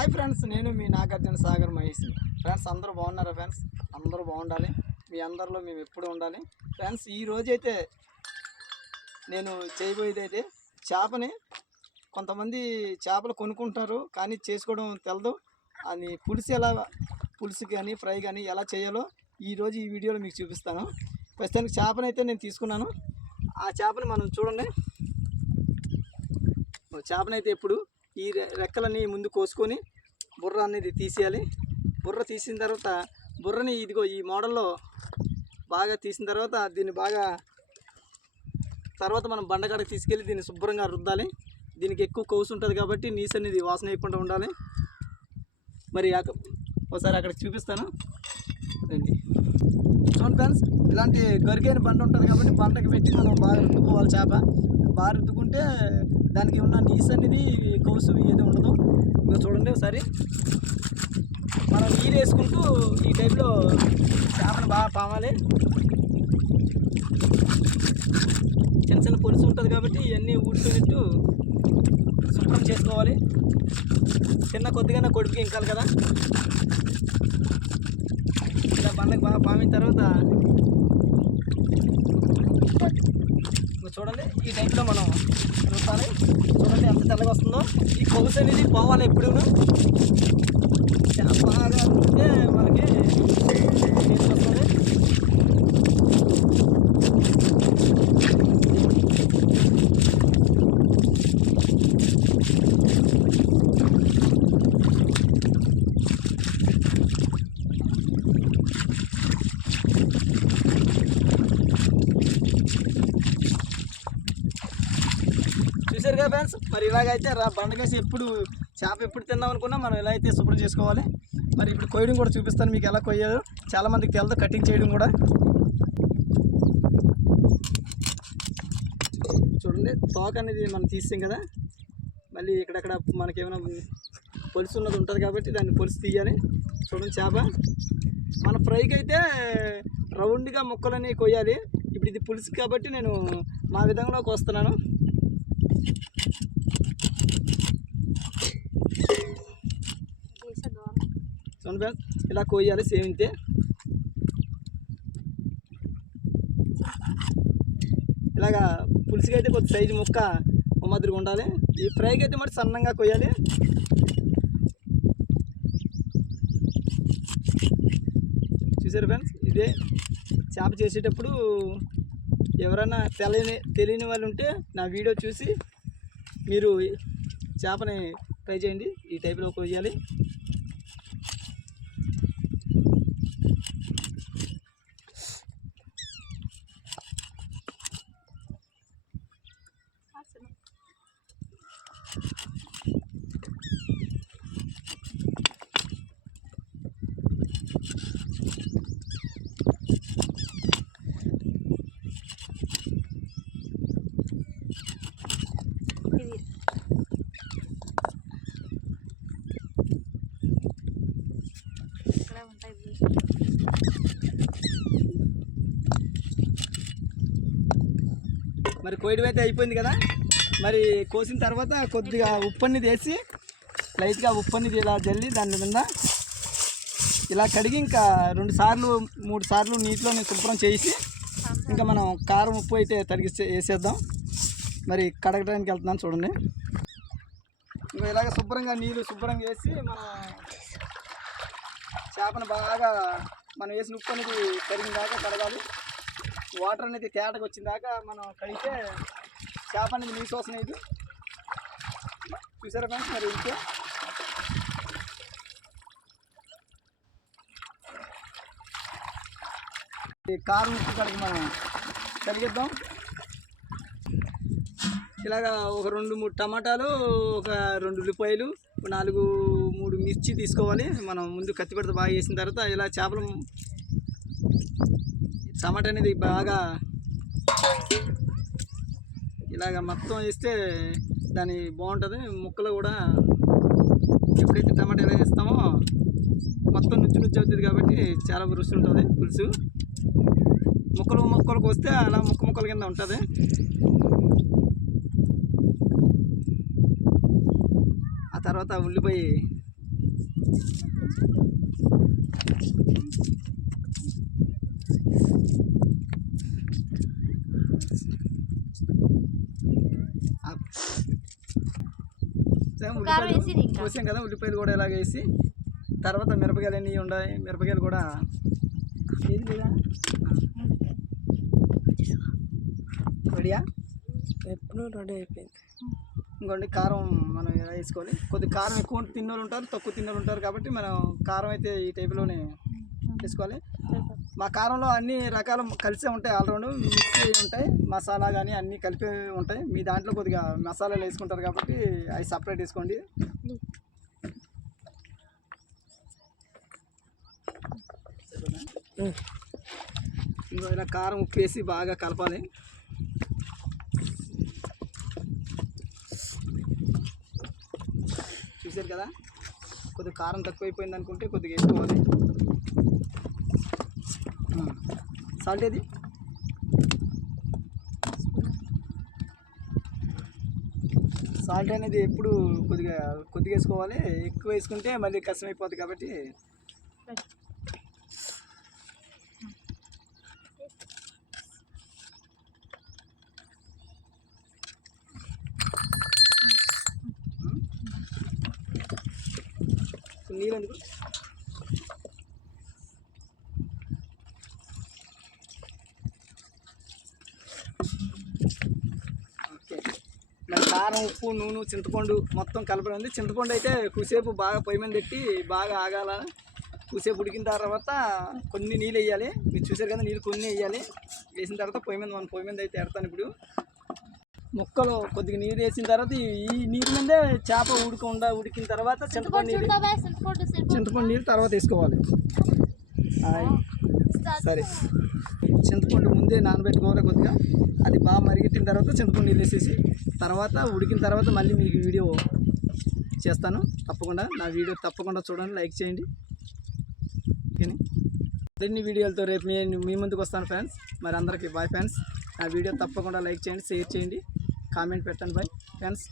Hi friends నేను మీ Nagarjuna Sagar Mahesh. Friends అందరూ బాగున్నారా ఫ్రెండ్స్ అందరూ బాగుండాలి. మీ అందరిలో మేము ఎప్పుడు ఉండాలి. ఫ్రెండ్స్ ఈ రోజైతే నేను చేయబోయేది అయితే చేపని కొంతమంది చేపలు కొనుక్కుంటారు కానీ చేసుకోవడం తెలదు. అది పులుసు ఎలా పులుసు కానీ ఫ్రై కానీ ఎలా చేయాలో ఈరోజు ఈ వీడియోలో మీకు చూపిస్తాను. ప్రస్తుతానికి చేపని అయితే నేను తీసుకున్నాను. ఆ చేపని మనం చూడండి. చేపనైతే ఎప్పుడు ఈ రెక్కలని రెక్కలన్నీ ముందు కోసుకొని బుర్ర అనేది తీసేయాలి. బుర్ర తీసిన తర్వాత బుర్రని ఇదిగో ఈ మోడల్లో బాగా తీసిన తర్వాత దీన్ని బాగా తర్వాత మనం బండకాడకి తీసుకెళ్ళి దీన్ని శుభ్రంగా రుద్దాలి. దీనికి ఎక్కువ కౌసు ఉంటుంది కాబట్టి నీసు అనేది వాసన వేయకుండా ఉండాలి. మరి ఒకసారి అక్కడికి చూపిస్తాను. రండి. చూడండి ఫ్రెండ్స్ ఇలాంటి గరికైన బండ ఉంటుంది కాబట్టి బండకి పెట్టి మనం బాగా రుద్దుకోవాలి చేప. బాగా రుద్దుకుంటే దానికి ఉన్న నీసు అనేది కౌసు ఏది ఉండదు. ఇంకా చూడండి ఒకసారి. మనం నీరు వేసుకుంటూ ఈ టైంలో చేపను బాగా పామాలి చిన్న చిన్న పొలుసు ఉంటుంది కాబట్టి ఇవన్నీ ఊడ్చుకున్నట్టు శుభ్రం చేసుకోవాలి. చిన్న కొద్దిగా కొడుకు ఇంకాలి కదా. ఇలా బండకు బాగా పామిన తర్వాత ఇప్పుడు చూడండి ఈ టైంలో మనం రుబ్బాలి చూడండి ఎంత తెల్లగా వస్తుందో. ఈ కొవ్వుసు అనేది పోవాలి ఎప్పుడు బాగా మనకి టేస్ట్ వస్తుంది చూసారు కదా ఫ్రెండ్స్? మరి ఇలాగైతే రా బండకేసి ఎప్పుడు చేప ఎప్పుడు తిందాం అనుకున్నా మనం ఇలా అయితే శుభ్రం చేసుకోవాలి. మరి ఇప్పుడు కొయ్యడం కూడా చూపిస్తాను మీకు ఎలా కొయ్యాలో. చాలా మందికి తెలదు కటింగ్ చేయడం కూడా. చూడండి తోక అనేది మనం తీసాం కదా. మళ్ళీ ఇక్కడక్కడ మనకి ఏమైనా పొలుసు ఉన్నది ఉంటుంది కాబట్టి దాన్ని పొలుసు తీయాలి. చూడండి చేప. మన ఫ్రైకి అయితే రౌండ్గా ముక్కలని కొయ్యాలి. ఇప్పుడు ఇది పులుసు కాబట్టి నేను మా విధంగా కోస్తున్నాను. చూడండి ఫ్రెండ్స్ ఇలా కోయాలి సేమ్ ఇంతే. ఇలాగా పులుసుకి అయితే కొద్ది సైజు ముక్క మాదిరిగా ఉండాలి. ఈ ఫ్రైకి అయితే మరి సన్నంగా కొయ్యాలి చూసారు ఫ్రెండ్స్? ఇదే చేప చేసేటప్పుడు ఎవరైనా తెలియని తెలియని వాళ్ళు ఉంటే నా వీడియో చూసి మీరు చేపని ట్రై చేయండి. ఈ టైప్లో కొయ్యాలి మరి కోయడం అయితే అయిపోయింది కదా. మరి కోసిన తర్వాత కొద్దిగా ఉప్పు అనేది వేసి లైట్గా ఉప్పు అనేది ఇలా జల్లి దాని మీద ఇలా కడిగి ఇంకా రెండు సార్లు మూడు సార్లు నీటిలో శుభ్రం చేసి ఇంకా మనం కారం ఉప్పు అయితే తరిగి వేసేద్దాం. మరి కడగడానికి వెళ్తున్నాను చూడండి. ఇంకా ఇలాగ శుభ్రంగా నీళ్ళు శుభ్రంగా వేసి మన చేపను బాగా మనం వేసిన ఉప్పు అనేది కరిగిన దాకా కడగాలి. వాటర్ అనేది తేటకు వచ్చిన దాకా మనం కడిగితే చేప అనేది నీసు వస్తున్నాయి చూసారా ఫ్రెండ్స్ మరి ఇంకే ఈ కారం ఉప్పు కడిగి మనం కలిగిద్దాం ఇలాగా ఒక రెండు మూడు టమాటాలు ఒక రెండు ఉల్లిపాయలు నాలుగు మూడు మిర్చి తీసుకోవాలి. మనం ముందు కత్తిపెడత బాగా వేసిన తర్వాత ఇలా చేపలు టమాట అనేది బాగా ఇలాగ మొత్తం వేస్తే దాని బాగుంటుంది. ముక్కలు కూడా ఎప్పుడైతే టమాటా ఎలా వేస్తామో మొత్తం నుచ్చు నుచ్చు అవుతుంది కాబట్టి చాలా రుచి ఉంటుంది పులుసు. ముక్కలు ముక్కలకు వస్తే అలా ముక్క ముక్కల కింద ఉంటుంది. ఆ తర్వాత ఉల్లిపాయ సేమ్ కారం ఉల్లిపాయలు వేసిర్రు ఇంకా. కోసాం కదా ఉల్లిపాయలు కూడా ఇలాగ వేసి తర్వాత మిరపకాయలు అన్నీ ఉన్నాయి మిరపకాయలు కూడా. ఏది లేదా? రెడీయా? ఎప్పుడు రెడీ అయిపోయింది. ఇంకోండి కారం మనం ఇలా వేసుకోవాలి కొద్ది కారం ఎక్కువ తిన్నోళ్ళు ఉంటారు తక్కువ తిన్నోళ్ళు ఉంటారు కాబట్టి మనం కారం అయితే ఈ టైపులోనే వేసుకోవాలి. మా కారంలో అన్ని రకాలు కలిసే ఉంటాయి ఆల్రౌండ్ మిక్స్ ఉంటాయి మసాలా కానీ అన్నీ కలిపి ఉంటాయి. మీ దాంట్లో కొద్దిగా మసాలాలు వేసుకుంటారు కాబట్టి అవి సపరేట్ వేసుకోండి. ఇంకో ఇలా కారం ఉప్పు వేసి బాగా కలపాలి. చూసారు కదా? కొద్దిగా కారం తక్కువైపోయింది అనుకుంటే కొద్దిగా వేసుకోవాలి. సాల్ట్ ఏది సాల్ట్ అనేది ఎప్పుడు కొద్దిగా కొద్దిగా వేసుకోవాలి ఎక్కువ వేసుకుంటే మళ్ళీ కష్టమైపోతుంది కాబట్టి. నీళ్ళు ఎందుకు ఓకే మరి కారం ఉప్పు నూనె చింతపండు మొత్తం కలపడం ఉంది. చింతపండు అయితే కూసేపు బాగా పొయ్యి మీద పెట్టి బాగా ఆగాల. కూసేపు ఉడికిన తర్వాత కొన్ని నీళ్ళు వేయాలి. మీరు చూసారు కదా నీళ్ళు కొన్ని వేయాలి. వేసిన తర్వాత పొయ్యి మీద మన పొయ్యి మీద అయితే ఎడతాను ఇప్పుడు. ముక్కలు కొద్దిగా నీరు వేసిన తర్వాత ఈ నీరు మీదే చేప ఉడకుండా ఉడికిన తర్వాత చింతపండు నీళ్ళు చింతపండు నీళ్ళు తర్వాత వేసుకోవాలి. సరే. చింతపండు ముందే నానబెట్టుకోవాలి కొద్దిగా. అది బాగా మరిగిట్టిన తర్వాత చింతపండు నీళ్ళు వేసేసి తర్వాత ఉడికిన తర్వాత మళ్ళీ మీకు వీడియో చేస్తాను. తప్పకుండా నా వీడియో తప్పకుండా చూడండి లైక్ చేయండి. ఓకేనా? మరిన్ని వీడియోలతో రేపు మీ మీ ముందుకు వస్తాను ఫ్రెండ్స్. మరి అందరికీ బాయ్ ఫ్రెండ్స్. నా వీడియో తప్పకుండా లైక్ చేయండి షేర్ చేయండి. కామెంట్ పెట్టండి బాయ్ ఫ్రెండ్స్.